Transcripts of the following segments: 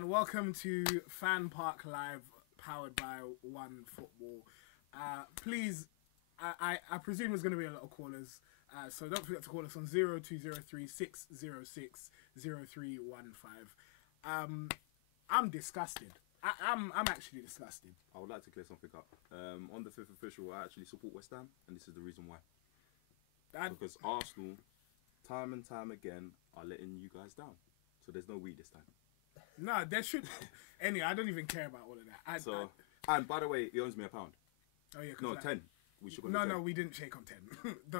and welcome to FanPark Live, powered by One Football. Please, I presume there's going to be a lot of callers, so don't forget to call us on 0203 606 0315. I'm disgusted. I'm actually disgusted. I would like to clear something up. On the 5th official, I actually support West Ham, and this is the reason why. Because Arsenal, time and time again, are letting you guys down. So there's no we this time. No, there should. Anyway, I don't even care about all of that. And by the way, he owes me £1. Oh yeah, no, 10. We should go. No, we didn't shake on 10.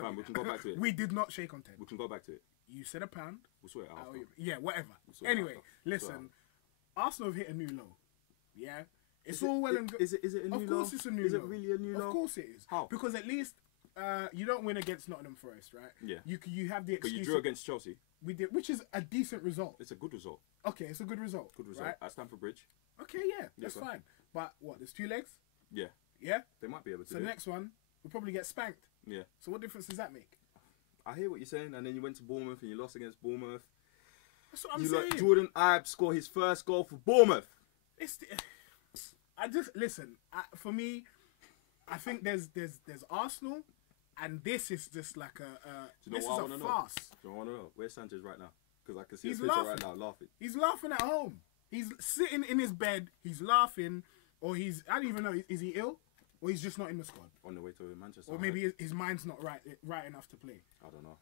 Fine, we can go back to it. We did not shake on 10. We can go back to it. You said £1. We'll sort it out. Yeah, whatever. Anyway, listen. Arsenal have hit a new low. Yeah, it's all well and good. Is it a new low? Of course, it's a new low. Is it really a new low? Of course it is. How? Because at least you don't win against Nottingham Forest, right? Yeah. You have the excuse. But you drew against Chelsea. We did, which is a decent result. It's a good result. Okay, it's a good result. Good result. Right? At Stamford Bridge. Okay, yeah, that's fine. But what? There's 2 legs. Yeah. Yeah. They might be able to. So the next one, we'll probably get spanked. Yeah. So what difference does that make? I hear what you're saying, and then you went to Bournemouth and you lost against Bournemouth. That's what I'm saying. Let Jordan Ibe score his first goal for Bournemouth. Listen. For me, I think there's Arsenal, and this is just like this is a farce. Do you want to know? Where's Sanchez right now? Because I can see his He's picture laughing. right now, laughing. He's laughing at home. He's sitting in his bed. He's laughing, or I don't even know. Is he ill, or he's just not in the squad? On the way to Manchester. Or maybe his mind's not right enough to play. I don't know.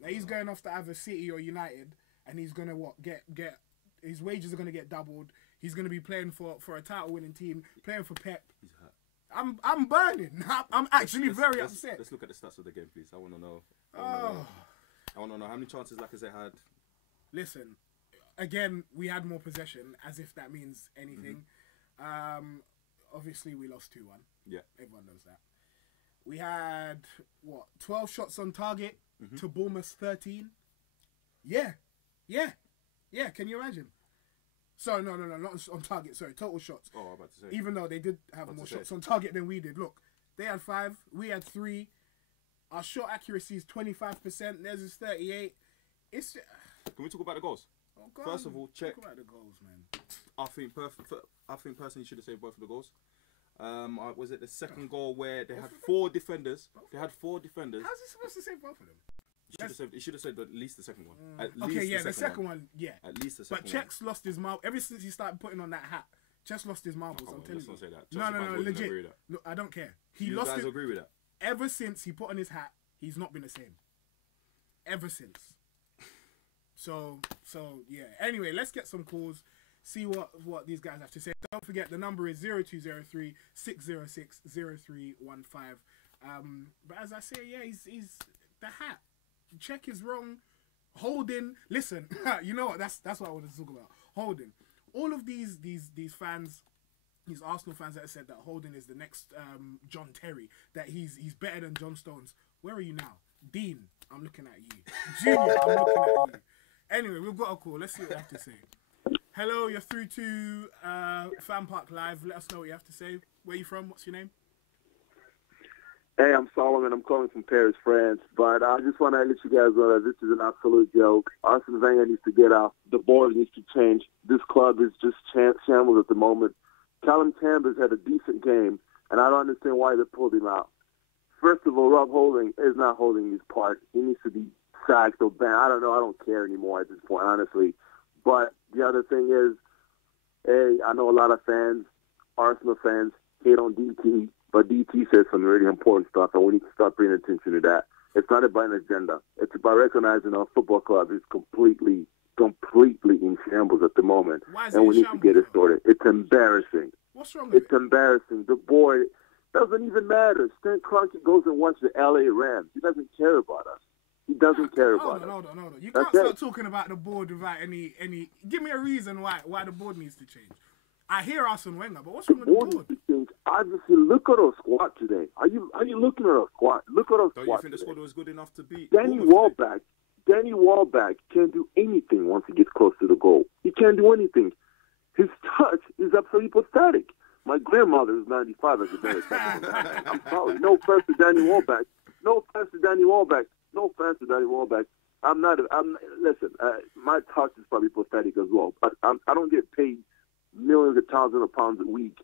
Like he's going off to either City or United, and he's gonna get his wages are gonna get doubled. He's gonna be playing for a title-winning team, playing for Pep. He's hurt. I'm burning. I'm actually very upset. Let's look at the stats of the game, please. I want to know. I want to know how many chances Lacazette had. Listen, again, we had more possession, as if that means anything. Obviously, we lost 2-1. Yeah. Everyone knows that. We had, 12 shots on target to Bournemouth's 13? Yeah. Can you imagine? Sorry, no, not on target. Sorry, total shots. Oh, I'm about to say. Even though they did have more shots on target than we did. Look, they had 5, we had 3. Our shot accuracy is 25%. Theirs is 38%. Can we talk about the goals? Oh, God. First of all, check. Talk about the goals, man. I think personally, you should have saved both of the goals. Was it the second goal where they had 4 defenders? They had 4 defenders. How's he supposed to save both of them? You should have saved at least the second one. The second one, yeah. At least the second one. But Czech's lost his marble. Ever since he started putting on that hat, Czech's lost his marbles. I'm telling you. Let's not say that. No, legit. Look, I don't care. You guys agree with that? Ever since he put on his hat, he's not been the same. Ever since. So yeah. Anyway, let's get some calls. See what these guys have to say. Don't forget the number is 0203 606 0315. But as I say, yeah, he's the hat. Check is wrong. Holding. Listen, you know what? That's what I want to talk about. Holding. All of these fans, these Arsenal fans that have said that Holding is the next John Terry, that he's better than John Stones. Where are you now? Dean, I'm looking at you. Junior, I'm looking at you. Anyway, we've got a call. Let's see what they have to say. Hello, you're through to FanPark Live. Let us know what you have to say. Where are you from? What's your name? Hey, I'm Solomon. I'm calling from Paris, France. But I just want to let you guys know that this is an absolute joke. Arsene Wenger needs to get out. The board needs to change. This club is just shambles at the moment. Callum Chambers had a decent game, and I don't understand why they pulled him out. First of all, Rob Holding is not holding his part. He needs to be sacked or banned. I don't know. I don't care anymore at this point, honestly. But the other thing is, hey, I know a lot of fans, Arsenal fans, hate on DT, but DT says some really important stuff, and we need to start paying attention to that. It's not about an agenda. It's about recognizing our football club is completely in shambles at the moment, and we need to get it sorted. It's embarrassing. What's wrong with it? It's embarrassing. The boy doesn't even matter. Stan Kroenke goes and watches the LA Rams. He doesn't care about us. He doesn't care about us. Hold on. You can't start talking about the board without any. Give me a reason why the board needs to change. I hear Arsene Wenger, but what's wrong with the board? Obviously, look at our squad today. Are you looking at our squad? Look at our squad. Don't you think the squad was good enough to beat Danny Welbeck can't do anything once he gets close to the goal. He can't do anything. His touch is absolutely pathetic. My grandmother is 95 as a better touch. I'm sorry. No offense to Danny Welbeck. Listen, my talk is probably pathetic as well, but I don't get paid millions of thousands of pounds a week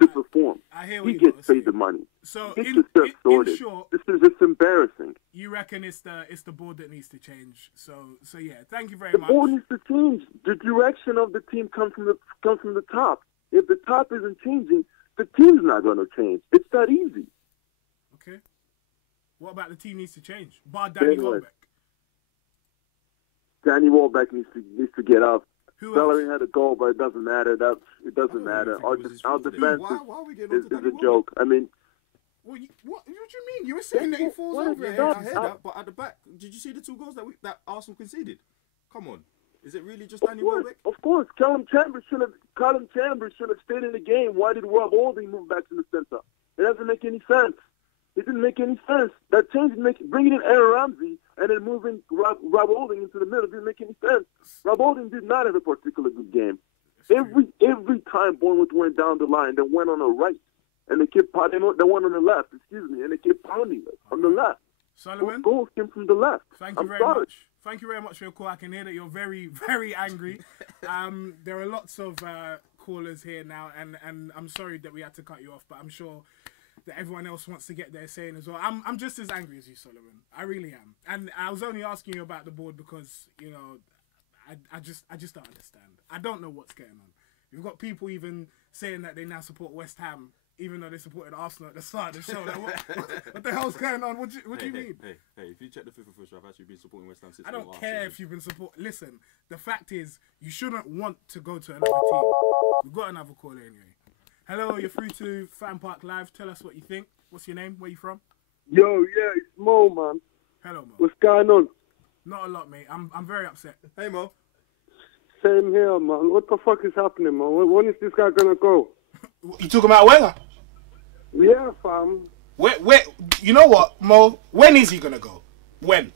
to perform. I hear what he you gets gotta paid say. the money. So Get in yourself sorted. short, this is just embarrassing. You reckon it's the board that needs to change. So yeah, thank you very The much. board needs to change. The direction of the team comes from the top. If the top isn't changing, the team's not going to change. It's that easy. Okay. What about the team needs to change? Bar Danny Welbeck. Danny Welbeck needs to get up. Who Bellerin else? had a goal, but it doesn't matter. It doesn't matter. Our defense Why are we getting is onto a Danny joke. I mean, What do you mean? You were saying that he falls what over. is it. that? I hear that, but at the back, did you see the 2 goals that Arsenal conceded? Come on. Is it really just Danny Welbeck? Of course. Callum Chambers should have stayed in the game. Why did Rob Holding move back to the center? It doesn't make any sense. It didn't make any sense. That change, bringing in Aaron Ramsey and then moving Rob Holding into the middle didn't make any sense. Rob Holding did not have a particularly good game. Every time Bournemouth went down the line, they went on the right, and they kept they went on the left. And they kept pounding us on the left. Solomon, Both goals came from the left. thank you very much. Thank you very much for your call. I can hear that you're very, very angry. There are lots of callers here now, and I'm sorry that we had to cut you off, but I'm sure that everyone else wants to get their saying as well. I'm just as angry as you, Solomon. I really am. And I was only asking you about the board because, you know, I just don't understand. I don't know what's going on. You've got people even saying that they now support West Ham, even though they supported Arsenal at the start of the show. Like, what the hell's going on? What do you mean? Hey, if you check the FIFA official, I've actually been supporting West Ham since I don't last care season. if you've been supporting. Listen, the fact is, you shouldn't want to go to another team. We've got another caller anyway. Hello, you're through to FanPark Live. Tell us what you think. What's your name? Where you from? Yo, yeah, it's Mo, man. Hello, Mo. What's going on? Not a lot, mate. I'm very upset. Hey, Mo. Same here, man. What the fuck is happening, man? When is this guy gonna go? You talking about Wenger? Yeah, fam. Where? You know what, Mo? When is he gonna go? When?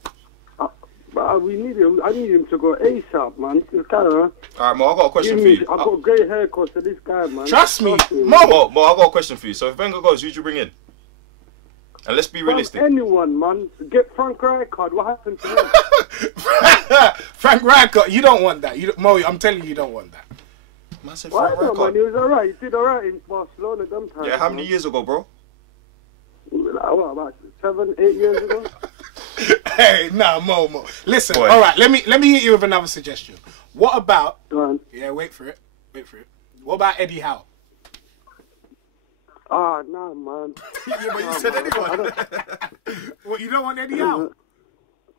We need him. I need him to go ASAP, man. This guy, All right, Mo, I got a question for you. I've got a great haircut to this guy, man. Trust me, Mo, I got a question for you. So if Wenger goes, who'd you bring in? And let's be realistic. Anyone, man. Get Frank Rijkaard. What happened to him? Frank Rijkaard, you don't want that. Mo, I'm telling you don't want that. Man said Why Frank not, man? Rijkaard. He was alright. He did alright in Barcelona sometimes. Yeah, how many years ago, bro? What, about 7, 8 years ago? Hey, nah, Mo. Listen, Boy. all right. Let me hit you with another suggestion. What about? Go on. Yeah, wait for it. What about Eddie Howe? Ah, nah, man. Yeah, but you said anyone. What, you don't want Eddie Howe?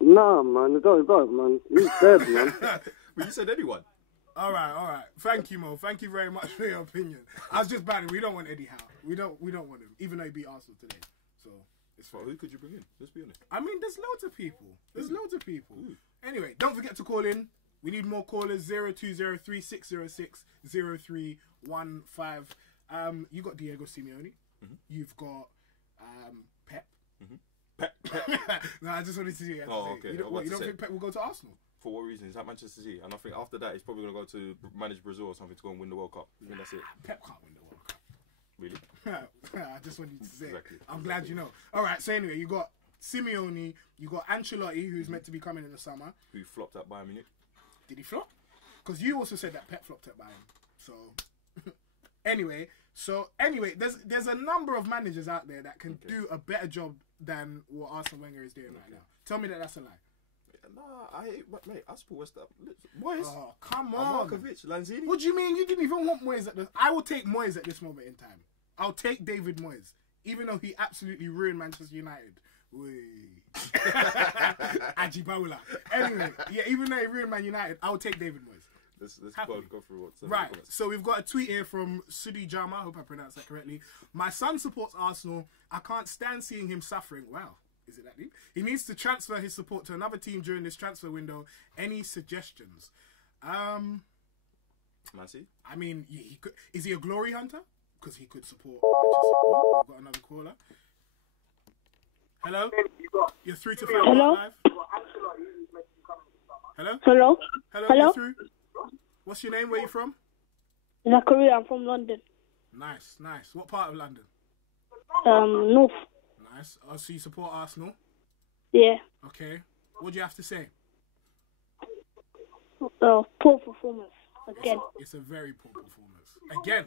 Nah, man. Don't, man. He's dead, man. But you said anyone. All right. Thank you, Mo. Thank you very much for your opinion. I was just banning. We don't want Eddie Howe. We don't want him, even though he beat Arsenal today. So it's fine. Who could you bring in? Let's be honest. I mean, there's loads of people. Anyway, don't forget to call in. We need more callers. 0203-606-0315. You got Diego Simeone. Mm-hmm. You've got Pep. Pep. No, I just wanted to see you. Oh, okay. You don't think Pep will go to Arsenal? For what reason? Is that Manchester City? And I think after that, he's probably going to go to manage Brazil or something to go and win the World Cup. I think that's it. Pep can't win the World Cup. Really? I just wanted to say. Exactly. I'm glad you know. All right. So anyway, you got Simeone. You got Ancelotti, who's meant to be coming in the summer. Who flopped at Bayern Munich? Did he flop? Because you also said that Pep flopped at Bayern. So anyway, there's a number of managers out there that can do a better job than what Arsene Wenger is doing right now. Tell me that that's a lie. Nah, mate, I support West Ham. Moyes. Oh, come on. Markovic, Lanzini. What do you mean? You didn't even want Moyes at I will take Moyes at this moment in time. I'll take David Moyes, even though he absolutely ruined Manchester United. Ajibaula. Anyway, yeah, even though he ruined Man United, I'll take David Moyes. Let's go through what's right. So we've got a tweet here from Sudi Jama. I hope I pronounced that correctly. My son supports Arsenal. I can't stand seeing him suffering. Wow. Is it that deep? He needs to transfer his support to another team during this transfer window. Any suggestions? Messi? I mean, he could, is he a glory hunter? Because he could support Manchester. Oh, we've got another caller. Hello? You're through to FanPark Hello? Live. Hello? Hello? Hello? Hello? You're through? What's your name? Where you from? Zachary, I'm from London. Nice. What part of London? North. Nice. Oh, so you support Arsenal? Yeah. Okay. What do you have to say? Poor performance again. It's a very poor performance. Again.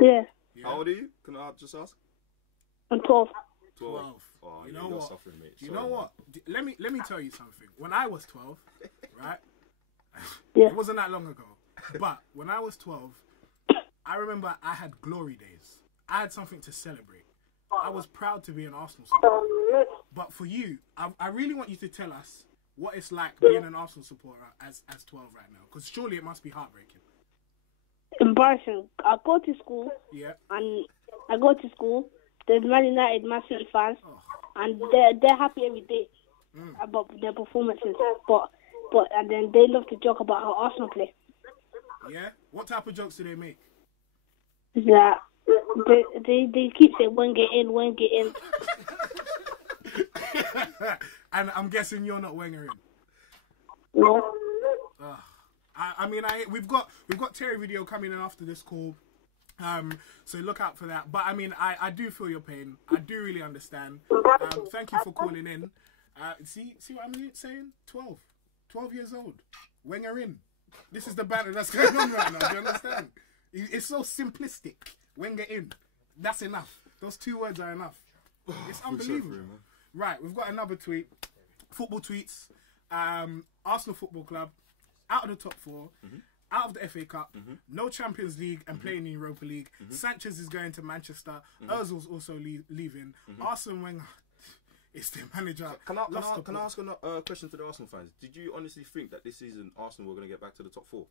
Yeah, How old are you? Can I just ask? I'm 12. 12. 12. Oh, You yeah, know you're what? suffering, mate. You Sorry, know man. what? Let me tell you something. When I was 12, right? Yeah. It wasn't that long ago. But when I was 12, I remember I had glory days. I had something to celebrate. I was proud to be an Arsenal supporter. But for you, I really want you to tell us what it's like being an Arsenal supporter as 12 right now. Because surely it must be heartbreaking. Embarrassing. I go to school, Yeah. and there's Man United, Man City fans, Oh. and they're happy every day about their performances. But and then they love to joke about how Arsenal play. Yeah? What type of jokes do they make? Yeah, they keep saying when get in. And I'm guessing you're not Wenger in. No. We've got Terry video coming in after this call, so look out for that. But I mean, I do feel your pain. I do really understand. Thank you for calling in. See what I'm saying? 12 years old, Wenger in. This is the banter that's going on right now. Do you understand? It's so simplistic. Wenger in. That's enough. Those 2 words are enough. It's unbelievable. Right, we've got another tweet. Football tweets. Arsenal Football Club out of the top 4, out of the FA Cup, no Champions League and playing in Europa League. Sanchez is going to Manchester. Ozil's also leaving. Arsene Wenger is the manager. Can I ask a question to the Arsenal fans? Did you honestly think that this season Arsenal were going to get back to the top 4?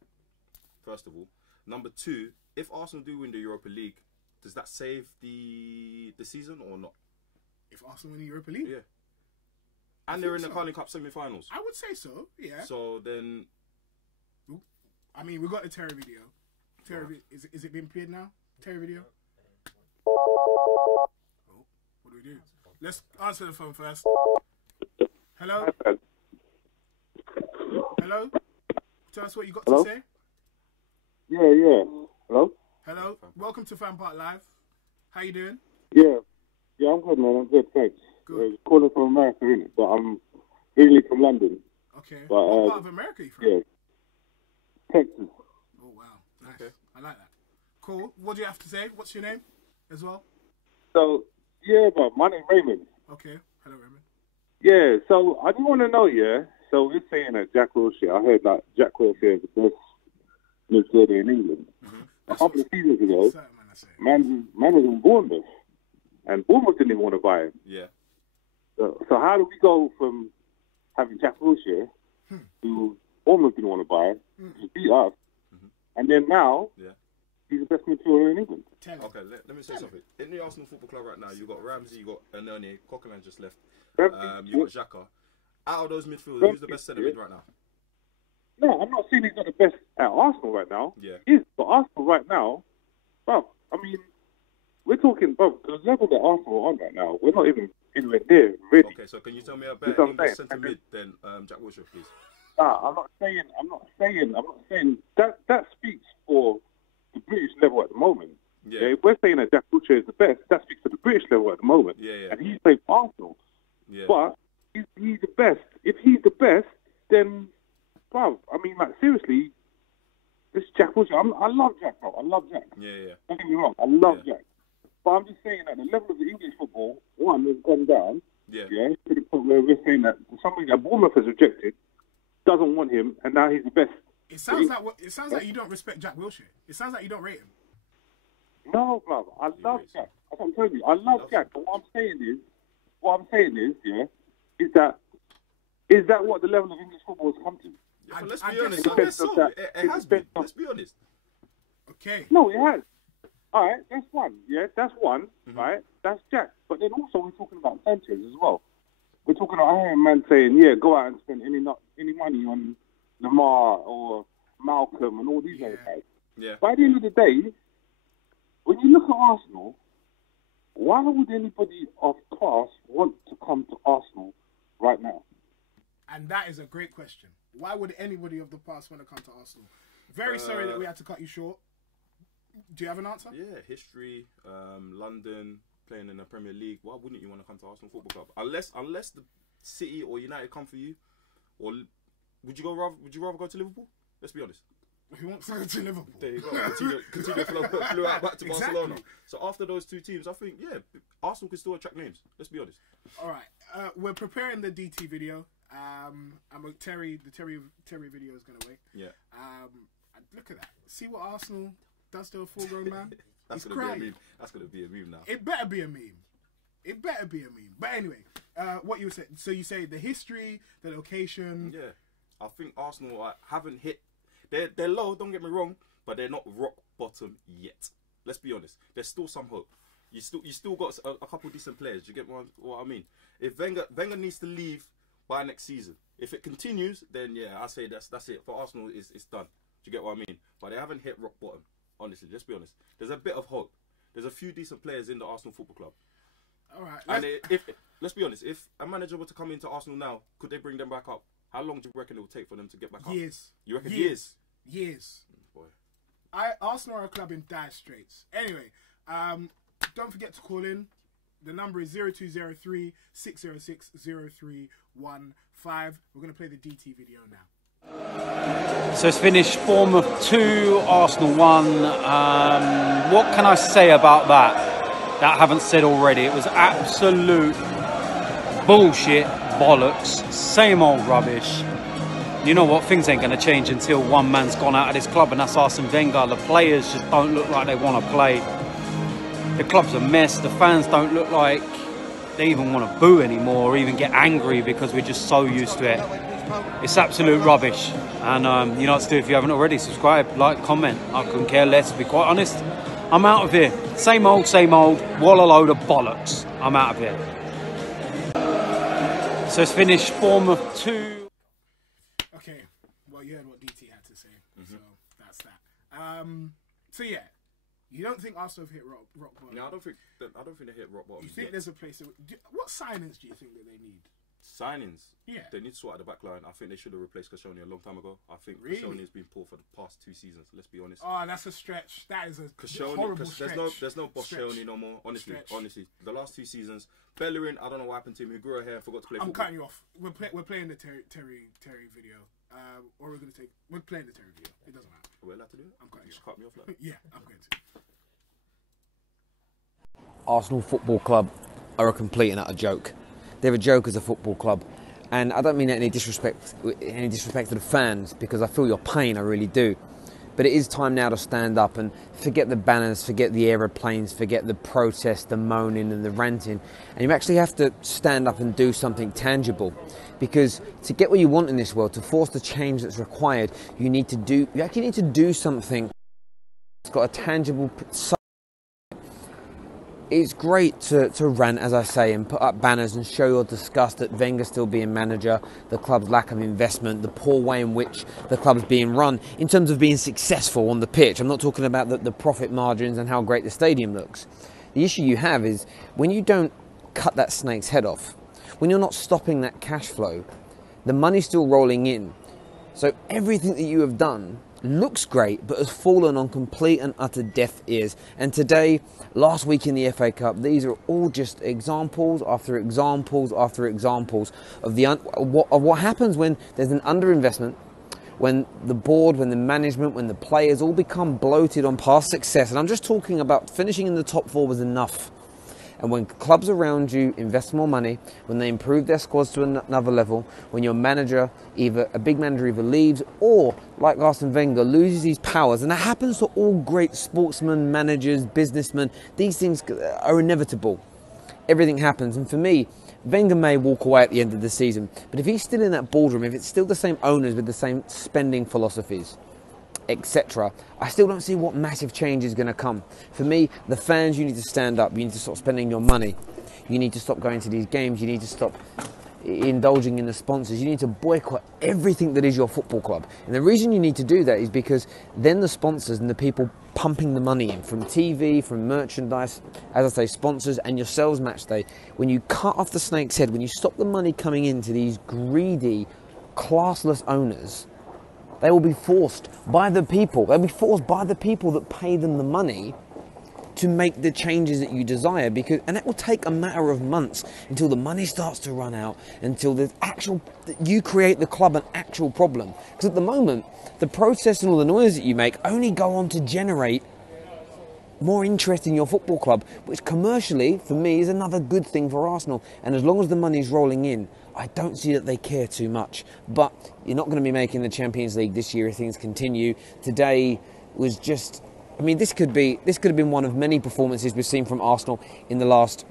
First of all. Number 2, if Arsenal do win the Europa League, does that save the season or not? If Arsenal win the Europa League? Yeah. And they're in the Carling Cup semi-finals. I would say so, yeah. So then... I mean, we got the Terry video. Terry, is it being played now? Terry video? Oh, what do we do? Let's answer the phone first. Hello? Hello? Tell us what you got to say. Yeah. Hello? Hello? Welcome to FanPark Live. How you doing? Yeah, I'm good, man. I'm good, thanks. Good. Calling from America, innit? But I'm originally from London. Okay. But, what part of America are you from? Yeah. Texas. Oh, wow. Nice. Okay. I like that. Cool. What do you have to say? What's your name as well? So, yeah, but my name's Raymond. Okay. Hello, Raymond. Yeah, so I just want to know, so we're saying that Jack Wilshere, I heard that Jack Wilshere is the best midfielder in England. A couple of seasons ago, man was in Bournemouth, and Bournemouth didn't even want to buy him. Yeah. So how do we go from having Jack Wilshere, who Bournemouth didn't want to buy, to beat us, and then now he's the best midfielder in England? Okay, let me say something. In the Arsenal Football Club right now, you've got Ramsey, you've got Anani, Coquelin just left, you've got Xhaka. Out of those midfielders, who's the best centre mid right now? No, I'm not saying he's not the best at Arsenal right now. Yeah. He is, but Arsenal right now, bro, I mean, we're talking, bro, the level that Arsenal are on right now, we're not even anywhere near ready. Okay, so can you tell me a better English centre mid than Jack Wilshere, please? Nah, I'm not saying that speaks for the British level at the moment. Yeah. If we're saying that Jack Wilshere is the best, that speaks for the British level at the moment. Yeah. And he's played for Arsenal. Yeah. But he's the best. If he's the best, then, bro, I mean, like, seriously, this Jack Wilshere, I love Jack, bro. I love Jack. Yeah. Don't get me wrong, I love Jack. But I'm just saying that the level of the English football, one, has gone down. Yeah. To the point where we're saying that somebody that Bournemouth has rejected doesn't want him, and now he's the best. It sounds like you don't respect Jack Wilshere. It sounds like you don't rate him. No, brother, I love Jack. That's what I'm telling you. I love Jack. But what I'm saying is, is that what the level of English football has come to? Yeah, let's be honest. I guess so. It has been. Let's be honest. Okay. No, it has. All right, that's one. Yeah, that's one. Right, that's Jack. But then also we're talking about Sanchez as well. We're talking about Iron Man saying, go out and spend any money on Lamar or Malcolm and all these other guys. Yeah. By the end of the day, when you look at Arsenal, why would anybody of class want to come to Arsenal right now? And that is a great question. Why would anybody of the past want to come to Arsenal? Very sorry that we had to cut you short. Do you have an answer? Yeah, history, London, playing in the Premier League. Why wouldn't you want to come to Arsenal Football Club? Unless the City or United come for you, or would you rather go to Liverpool? Let's be honest. He wants to go to Liverpool. There you go. Continue flew out back to Barcelona. So after those two teams, I think Arsenal can still attract names. Let's be honest. All right, we're preparing the DT video. The Terry video is gonna wait. Yeah. Look at that. See what Arsenal does to a full-grown man. That's gonna be a meme. That's gonna be a meme now. It better be a meme. But anyway, what you were saying. So you say the history, the location. Yeah, I think Arsenal haven't hit. They're low. Don't get me wrong, but they're not rock bottom yet. Let's be honest. There's still some hope. You still got a couple decent players. You get what I mean? If Wenger needs to leave by next season. If it continues, then I say that's it for Arsenal. It's done. Do you get what I mean? But they haven't hit rock bottom. Honestly, let's be honest. There's a bit of hope. There's a few decent players in the Arsenal Football Club. All right. And let's be honest, if a manager were to come into Arsenal now, could they bring them back up? How long do you reckon it will take for them to get back up? Years. You reckon years? Years. Boy. Arsenal are a club in dire straits. Anyway, don't forget to call in. The number is 0203 606 0315. We're going to play the DT video now. So it's finished Bournemouth 2, Arsenal 1. What can I say about that I haven't said already? It was absolute bullshit, bollocks, same old rubbish. You know what? Things ain't going to change until one man's gone out of this club, and that's Arsene Wenger. The players just don't look like they want to play. The club's a mess. The fans don't look like they even want to boo anymore or even get angry because we're just so used to it. It's absolute rubbish. And you know what to do if you haven't already. Subscribe, like, comment. I couldn't care less, to be quite honest. I'm out of here. Same old, wall a load of bollocks. I'm out of here. So it's finished Bournemouth 2. Okay, well, you heard what DT had to say. So that's that. So yeah, you don't think Arsenal have hit rock bottom? No, I don't think they hit rock bottom. You think there's a place? What signings do you think that they need? Signings? Yeah. They need to sort out the back line. I think they should have replaced Koscielny a long time ago. I think Really? Koscielny has been poor for the past 2 seasons. Let's be honest. Oh, that's a stretch. That is a Koscielny, horrible stretch. there's no Koscielny no more. Honestly, the last 2 seasons, Bellerin, I don't know what happened to him. He grew a hair and forgot to play I'm football. cutting you off. We're playing the Terry video. Or we're playing the Terry video. It doesn't matter. We're allowed to do it? I'm cutting you Just off. cut me off like Yeah, I'm going to. Arsenal Football Club are a complete and utter joke. They're a joke as a football club. And I don't mean any disrespect to the fans, because I feel your pain, I really do. But it is time now to stand up and forget the banners, forget the aeroplanes, forget the protest, the moaning and the ranting. And you actually have to stand up and do something tangible. Because to get what you want in this world, to force the change that's required, you actually need to do something that's got a tangible side. It's great to rant, as I say, and put up banners and show your disgust at Wenger still being manager, the club's lack of investment, the poor way in which the club's being run in terms of being successful on the pitch. I'm not talking about the profit margins and how great the stadium looks. The issue you have is when you don't cut that snake's head off, when you're not stopping that cash flow, the money's still rolling in. So everything that you have done looks great, but has fallen on complete and utter deaf ears. And today, last week in the FA Cup, these are all just examples after examples after examples of what happens when there's an underinvestment, when the board, when the management, when the players all become bloated on past success. And I'm just talking about finishing in the top 4 was enough. And when clubs around you invest more money, when they improve their squads to another level, when your manager, a big manager either leaves or, like Arsene Wenger, loses his powers, and that happens to all great sportsmen, managers, businessmen, these things are inevitable. Everything happens. And for me, Wenger may walk away at the end of the season, but if he's still in that boardroom, if it's still the same owners with the same spending philosophies, etc., I still don't see what massive change is going to come. For me, the fans, you need to stand up. You need to stop spending your money. You need to stop going to these games. You need to stop indulging in the sponsors. You need to boycott everything that is your football club. And the reason you need to do that is because then the sponsors and the people pumping the money in from TV, from merchandise, as I say, sponsors and yourselves match day, when you cut off the snake's head, when you stop the money coming into these greedy, classless owners, they will be forced by the people. They'll be forced by the people that pay them the money to make the changes that you desire, and it will take a matter of months until the money starts to run out, until you create the club an actual problem. Because at the moment, the process and all the noise that you make only go on to generate more interest in your football club, which commercially, for me, is another good thing for Arsenal. And as long as the money's rolling in, I don't see that they care too much. But you're not going to be making the Champions League this year if things continue. Today was just... I mean, this could have been one of many performances we've seen from Arsenal in the last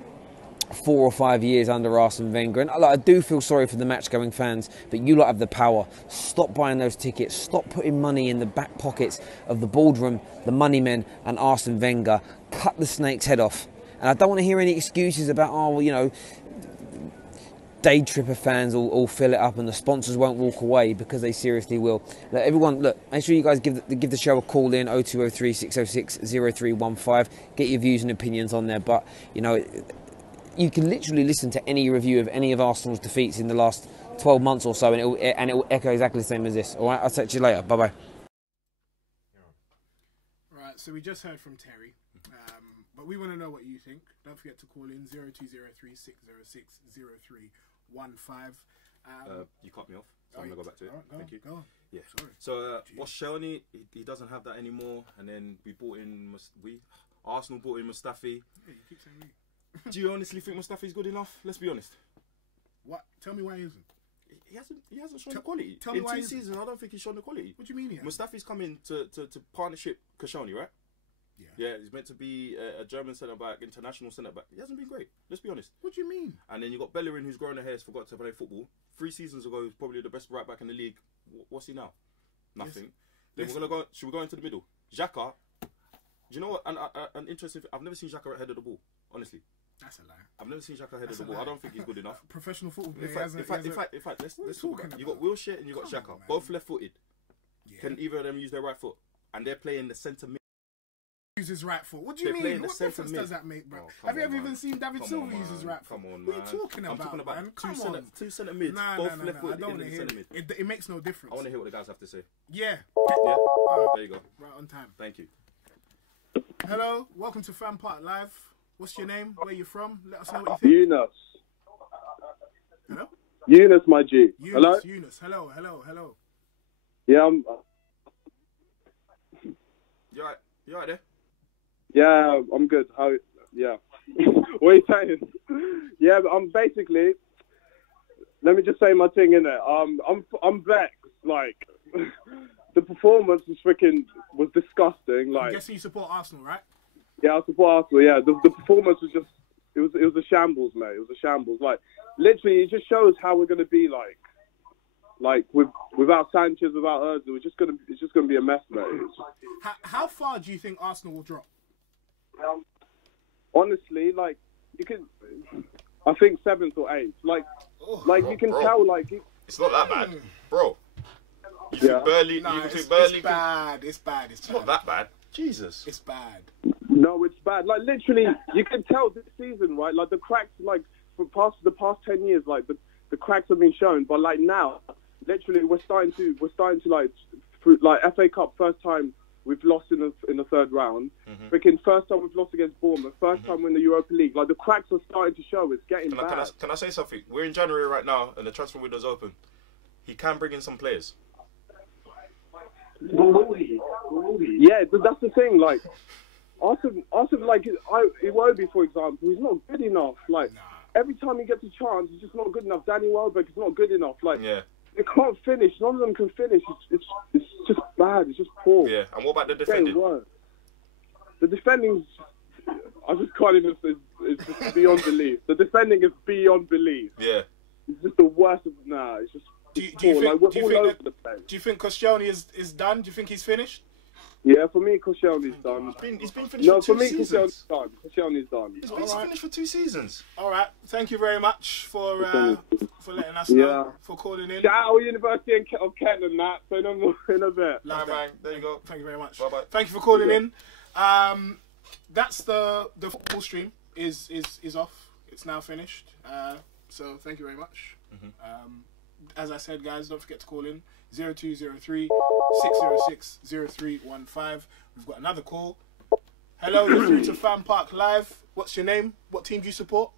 4 or 5 years under Arsene Wenger. And I do feel sorry for the match-going fans, but you lot have the power. Stop buying those tickets. Stop putting money in the back pockets of the boardroom, the money men, and Arsene Wenger. Cut the snake's head off. And I don't want to hear any excuses about, day tripper fans all fill it up and the sponsors won't walk away, because they seriously will. Everyone, make sure you guys give the show a call in 0203 606 0315. Get your views and opinions on there. But you can literally listen to any review of any of Arsenal's defeats in the last 12 months or so, and it will echo exactly the same as this. All right, I'll talk to you later. Bye bye. Right, so we just heard from Terry, but we want to know what you think. Don't forget to call in 0203 606 0315. You cut me off, so I'm gonna go back to it. Thank you. Go on. Yeah. Sorry. So Koscielny, he doesn't have that anymore, and then Arsenal bought in Mustafi. Yeah, you keep saying we. Do you honestly think Mustafi's good enough? Let's be honest. What? Tell me why he isn't. He hasn't shown the quality. Tell me why in 2 seasons, I don't think he's shown the quality. What do you mean? Mustafi's coming to partnership Koscielny, right? Yeah, he's meant to be a German centre-back, international centre-back. He hasn't been great, let's be honest. What do you mean? And then you got Bellerin, who's growing a hair, has forgot to play football. 3 seasons ago, he was probably the best right-back in the league. What's he now? Nothing. Then should we go into the middle? Xhaka. Do you know what? An interesting thing, I've never seen Xhaka head of the ball, honestly. That's a lie. I've never seen Xhaka head of the ball. I don't think he's good enough. Professional football player. In fact, let's talk about it. You got Wilshere and you got Xhaka, both left-footed. Yeah. Can either of them use their right foot? And they're playing the centre mid. Use his right foot. What do you mean? What difference does that make, bro? Have you ever even seen David Silva use his right foot? Come on, man. What are you talking about? I'm talking about man? two centre mids, both left-footed. I don't want to hear it. It makes no difference. I want to hear what the guys have to say. Yeah. There you go. Right on time. Thank you. Hello, welcome to FanPark Live. What's your name? Where you from? Let us know what you think. Yunus. Hello? Yunus, my G. Hello? Yunus. Hello. Yeah, I'm... You alright there? Yeah, I'm good. Yeah. What are you saying? Yeah, but I'm basically... Let me just say my thing, innit? I'm vexed. Like, the performance was disgusting. Like, I'm guessing you support Arsenal, right? Yeah, I support Arsenal. Yeah, the performance was just it was a shambles, mate. It was a shambles. Like, literally, it just shows how we're gonna be like without Sanchez, without Ozil. It's just gonna be a mess, mate. How far do you think Arsenal will drop? Honestly, like I think 7th or 8th. Like you can tell, like it's not that bad, bro. You think barely. It's bad. It's not that bad. Jesus. It's bad. No, it's bad. Like, literally, you can tell this season, right? Like, the cracks, like, for the past 10 years, like, the cracks have been shown. But, like, now, literally, we're starting to like, through, like, FA Cup, first time we've lost in the third round. Freaking first time we've lost against Bournemouth. First time we're in the Europa League. Like, the cracks are starting to show. It's getting bad. Can I say something? We're in January right now, and the transfer window's open. He can bring in some players. Yeah, that's the thing. Like, Arsenal, like Iwobi, for example, he's not good enough. Like, every time he gets a chance, he's just not good enough. Danny Welbeck is not good enough. Like, they can't finish. None of them can finish. It's just bad. It's just poor. Yeah. And what about the defending? The defending, I just can't even. It's just beyond belief. The defending is beyond belief. Yeah. It's just the worst of. It's just. Do you think Koscielny is done? Do you think he's finished? Yeah, for me, Koscielny's done. He's been finished for 2 seasons. Koscielny's done. He's been finished for 2 seasons. All right. Thank you very much for letting us know, for calling in. Shout out University of Kent and that. So no more in a bit. Bang. There you go. Thank you very much. Bye-bye. Thank you for calling in. That's the football stream is off. It's now finished. So thank you very much. As I said, guys, don't forget to call in 0203 606 0315. We've got another call. Hello, you're through to FanPark Live. What's your name? What team do you support?